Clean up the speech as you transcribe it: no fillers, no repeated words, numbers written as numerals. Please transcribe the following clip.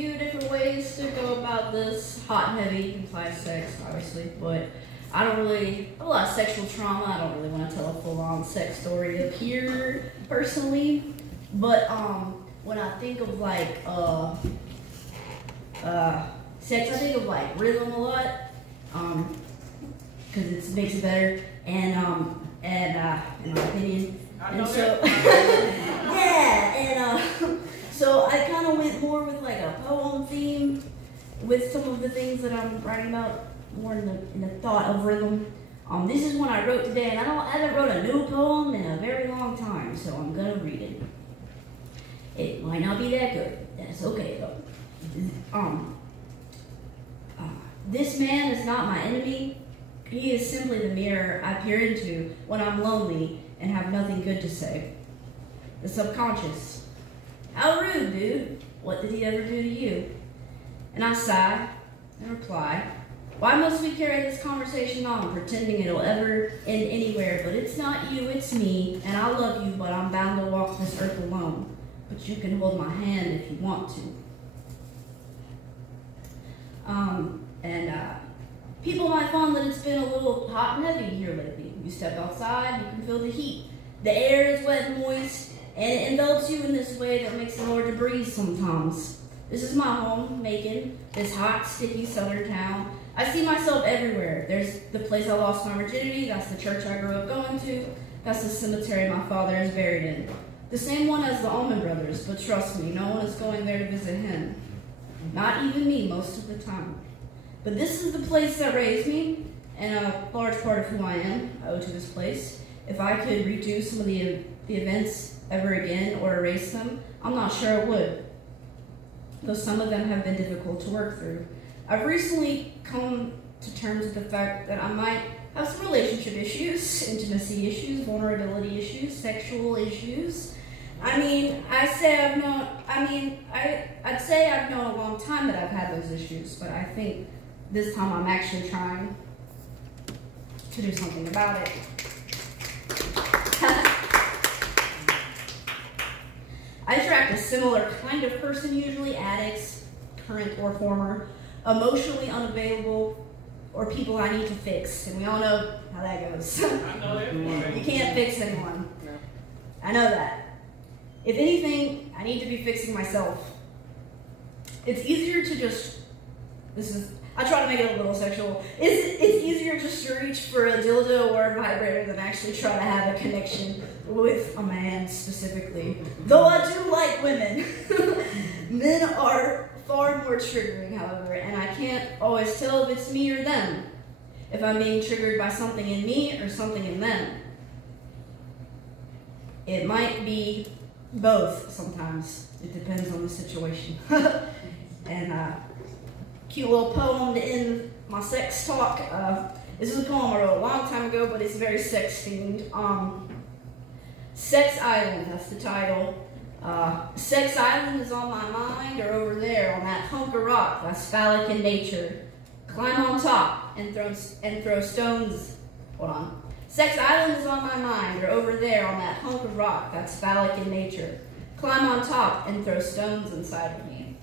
few different ways to go about this. Hot and heavy implies sex, obviously, but I don't really have a lot of sexual trauma. I don't really want to tell a full-on sex story up here, personally. But when I think of like sex, I think of like rhythm a lot, because it makes it better, and in my opinion. And so, yeah, and so I kind of went more with like a poem theme with some of the things that I'm writing about, more in the thought of rhythm. This is one I wrote today, and I haven't wrote a new poem in a very long time, so I'm gonna read it. It might not be that good. That's okay though. This man is not my enemy. He is simply the mirror I peer into when I'm lonely and have nothing good to say. The subconscious. How rude, dude. What did he ever do to you? And I sigh and reply, why must we carry this conversation on, pretending it'll ever end anywhere? But it's not you, it's me, and I love you, but I'm bound to walk this earth alone. But you can hold my hand if you want to. People might find that it's been a little hot and heavy here lately. You step outside, you can feel the heat. The air is wet and moist, and it envelops you in this way that makes it hard to breathe sometimes. This is my home, Macon, this hot, sticky southern town. I see myself everywhere. There's the place I lost my virginity, that's the church I grew up going to, that's the cemetery my father is buried in. The same one as the Allman Brothers, but trust me, no one is going there to visit him. Not even me most of the time. But this is the place that raised me, and a large part of who I am I owe to this place. If I could redo some of the events ever again or erase them, I'm not sure I would, though some of them have been difficult to work through. I've recently come to terms with the fact that I might have some relationship issues, intimacy issues, vulnerability issues, sexual issues. I'd say I've known a long time that I've had those issues, but I think this time I'm actually trying to do something about it. I attract a similar kind of person usually, addicts, current or former, emotionally unavailable, or people I need to fix, and we all know how that goes. I know everyone. You can't fix anyone. No. I know that. If anything, I need to be fixing myself. It's easier to just, I try to make it a little sexual. It's easier just to reach for a dildo or a vibrator than actually try to have a connection with a man specifically. Though I do like women. Men are far more triggering, however, and I can't always tell if it's me or them. If I'm being triggered by something in me or something in them. It might be both sometimes. It depends on the situation. And cute little poem to end my sex talk. This is a poem I wrote a long time ago, but it's very sex themed. Sex Island, that's the title. Sex Island is on my mind, or over there on that hunk of rock that's phallic in nature. Climb on top and throw stones. Hold on. Sex Island is on my mind, or over there on that hunk of rock that's phallic in nature. Climb on top and throw stones inside of me.